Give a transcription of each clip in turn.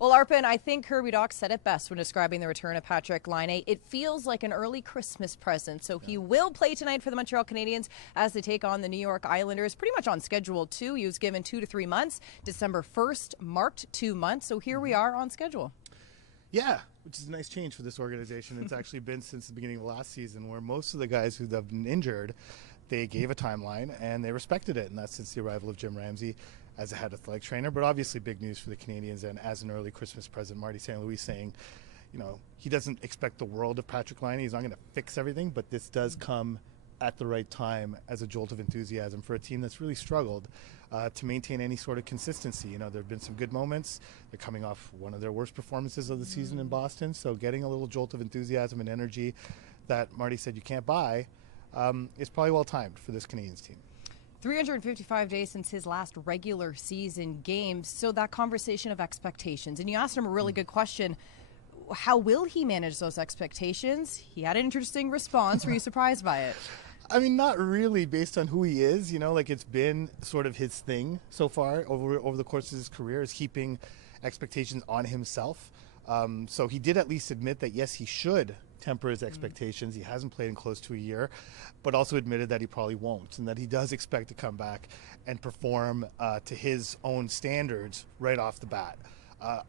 Well, Arpon, I think Kirby Dach said it best when describing the return of Patrik Laine. It feels like an early Christmas present. So he will play tonight for the Montreal Canadiens as they take on the New York Islanders. Pretty much on schedule, too. He was given 2 to 3 months. December 1st marked 2 months. So here we are on schedule. Yeah, which is a nice change for this organization. It's actually been since the beginning of last season, where most of the guys who have been injured, they gave a timeline and they respected it. And that's since the arrival of Jim Ramsey as a head athletic trainer. But obviously big news for the Canadiens, and as an early Christmas present, Marty St. Louis saying, you know, he doesn't expect the world of Patrik Laine. He's not going to fix everything, but this does come at the right time as a jolt of enthusiasm for a team that's really struggled to maintain any sort of consistency. You know, there have been some good moments. They're coming off one of their worst performances of the season in Boston, so getting a little jolt of enthusiasm and energy that Marty said you can't buy is probably well timed for this Canadiens team. 355 days since his last regular season game. So that conversation of expectations, and you asked him a really good question. How will he manage those expectations? He had an interesting response. Were you surprised by it? I mean, not really, based on who he is. You know, like, it's been sort of his thing so far over the course of his career, is keeping expectations on himself. So he did at least admit that, yes, he should temper his expectations. He hasn't played in close to a year, but also admitted that he probably won't, and that he does expect to come back and perform to his own standards right off the bat.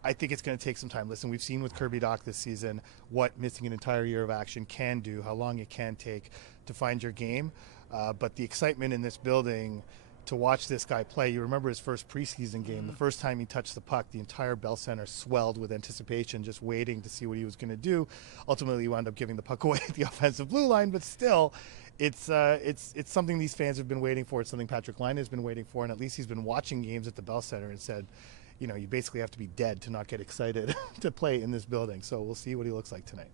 I think it's going to take some time. Listen, we've seen with Kirby Dach this season what missing an entire year of action can do, how long it can take to find your game. But the excitement in this building to watch this guy play, you remember his first preseason game, the first time he touched the puck, the entire Bell Center swelled with anticipation, just waiting to see what he was going to do. Ultimately, he wound up giving the puck away at the offensive blue line, but still, it's something these fans have been waiting for. It's something Patrik Laine has been waiting for, and at least he's been watching games at the Bell Center and said, you know, you basically have to be dead to not get excited to play in this building. So we'll see what he looks like tonight.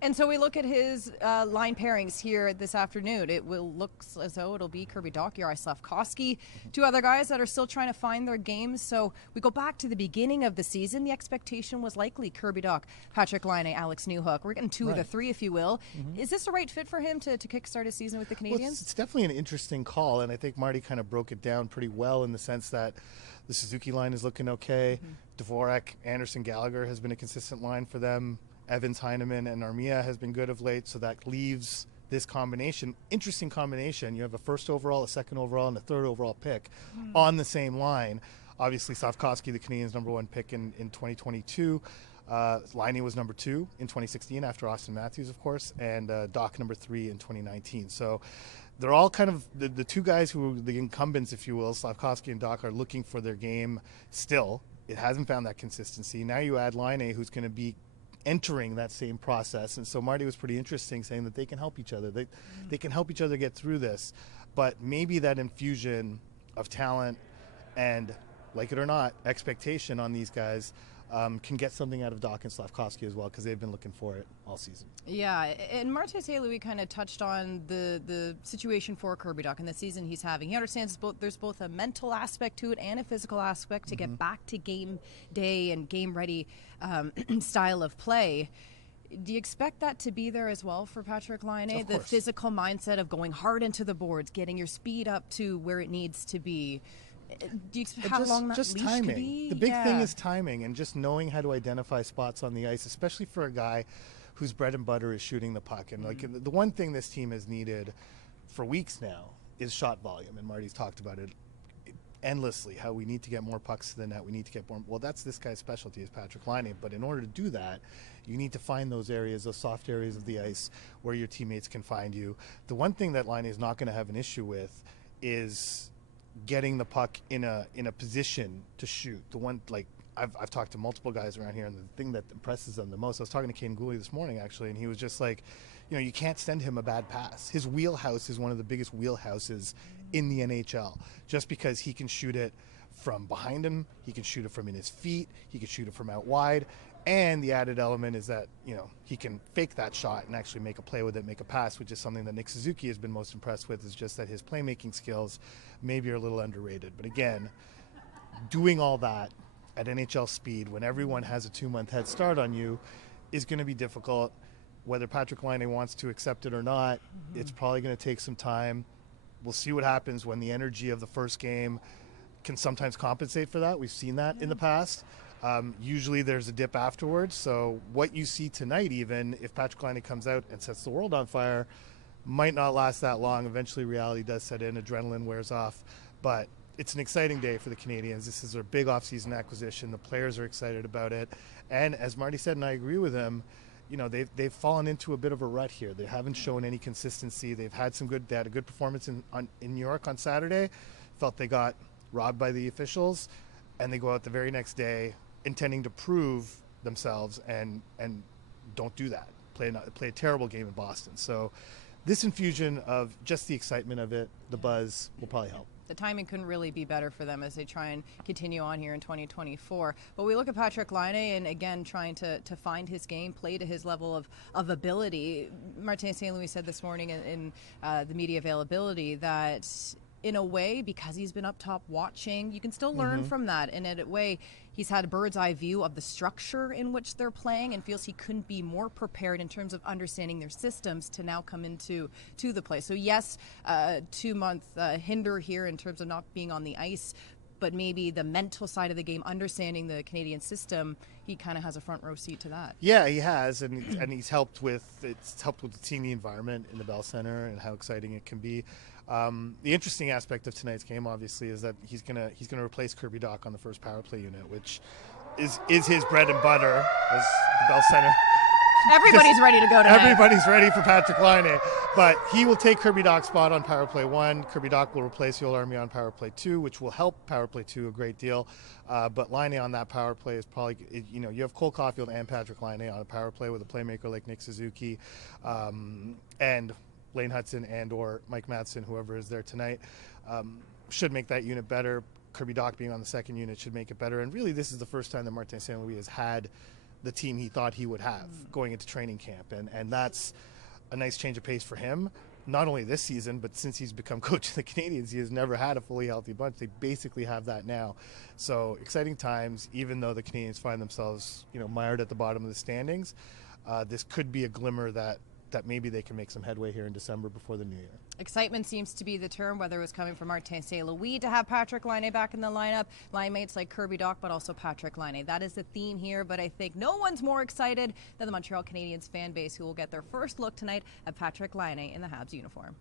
And so we look at his line pairings here this afternoon. It will look as though it'll be Kirby Dach, Jari Slavkovsky, two other guys that are still trying to find their games. So we go back to the beginning of the season. The expectation was likely Kirby Dach, Patrik Laine, Alex Newhook. We're getting two of the three, if you will. Is this the right fit for him to kickstart his season with the Canadiens? Well, it's definitely an interesting call, and I think Marty kind of broke it down pretty well in the sense that the Suzuki line is looking okay. Dvorak, Anderson, Gallagher has been a consistent line for them. Evans, Heineman, and Armia has been good of late, so that leaves this combination, interesting combination. You have a first overall, a second overall, and a third overall pick on the same line. Obviously, Slavkovsky, the Canadiens' #1 pick in 2022. Laine was number 2 in 2016 after Austin Matthews, of course, and Dach number 3 in 2019. So they're all kind of the two guys who, the incumbents, if you will, Slavkovsky and Dach, are looking for their game still. It hasn't found that consistency. Now you add Laine, who's going to be entering that same process, and so Marty was pretty interesting, saying that they can help each other. They can help each other get through this, but maybe that infusion of talent and, like it or not, expectation on these guys can get something out of Dach and Slavkovsky as well, because they've been looking for it all season. Yeah, and Martin St. Louis kind of touched on the situation for Kirby Dach and the season he's having. He understands there's both a mental aspect to it and a physical aspect to get back to game day and game ready style of play. Do you expect that to be there as well for Patrik Laine? The physical mindset of going hard into the boards, getting your speed up to where it needs to be. Do you expect how long that leash timing. could be? The big thing is timing, and just knowing how to identify spots on the ice, especially for a guy whose bread and butter is shooting the puck. And like the one thing this team has needed for weeks now is shot volume, and Marty's talked about it endlessly, how we need to get more pucks to the net, we need to get more. Well, that's this guy's specialty, is Patrik Laine, but in order to do that, you need to find those areas, those soft areas of the ice where your teammates can find you. The one thing that Laine is not going to have an issue with is getting the puck in a position to shoot. The one, like, I've talked to multiple guys around here, and the thing that impresses them the most, I was talking to Kane Gooley this morning actually, and he was just like, you know, you can't send him a bad pass. His wheelhouse is one of the biggest wheelhouses in the NHL, just because he can shoot it from behind him, he can shoot it from in his feet, he can shoot it from out wide, and the added element is that, you know, he can fake that shot and actually make a play with it, make a pass, which is something that Nick Suzuki has been most impressed with, is just that his playmaking skills maybe are a little underrated. But again, doing all that at NHL speed when everyone has a 2-month head start on you is going to be difficult. Whether Patrik Laine wants to accept it or not, it's probably going to take some time. We'll see what happens when the energy of the first game can sometimes compensate for that. We've seen that in the past. Usually there's a dip afterwards. So what you see tonight, even if Patrik Laine comes out and sets the world on fire, might not last that long. Eventually reality does set in, adrenaline wears off. But it's an exciting day for the Canadiens. This is their big offseason acquisition. The players are excited about it. And as Marty said, and I agree with him, you know, they've fallen into a bit of a rut here. They haven't shown any consistency. They had a good performance in New York on Saturday. Felt they got robbed by the officials, and they go out the very next day intending to prove themselves and don't do that. Play a terrible game in Boston. So this infusion of just the excitement of it, the buzz, will probably help. The timing couldn't really be better for them as they try and continue on here in 2024. But we look at Patrik Laine and, again, trying to find his game, play to his level of ability. Martin St. Louis said this morning in the media availability that, in a way, because he's been up top watching, you can still learn from that. And in a way, he's had a bird's eye view of the structure in which they're playing and feels he couldn't be more prepared in terms of understanding their systems to now come into the play. So yes, 2-month hinder here in terms of not being on the ice, but maybe the mental side of the game, understanding the Canadian system, he kind of has a front row seat to that. Yeah, he has, and he's helped with seeing the environment in the Bell Center and how exciting it can be. The interesting aspect of tonight's game, obviously, is that he's gonna replace Kirby Dach on the first power play unit, which is his bread and butter as the Bell Center. Everybody's ready to go tonight. Everybody's ready for Patrik Laine, but he will take Kirby Dach's spot on power play 1. Kirby Dach will replace Joel Armia on power play 2, which will help power play 2 a great deal. But Laine on that power play is probably, you have Cole Caulfield and Patrik Laine on a power play with a playmaker like Nick Suzuki, and Lane Hudson and or Mike Matheson, whoever is there tonight, should make that unit better. Kirby Dach being on the second unit should make it better. And really, this is the first time that Martin St. Louis has had the team he thought he would have going into training camp. And that's a nice change of pace for him, not only this season, but since he's become coach of the Canadiens, he has never had a fully healthy bunch. They basically have that now. So exciting times, even though the Canadiens find themselves, mired at the bottom of the standings. This could be a glimmer that maybe they can make some headway here in December before the new year. Excitement seems to be the term, whether it was coming from Martin St. Louis to have Patrik Laine back in the lineup, line mates like Kirby Dach, but also Patrik Laine. That is the theme here, but I think no one's more excited than the Montreal Canadiens fan base, who will get their first look tonight at Patrik Laine in the Habs uniform.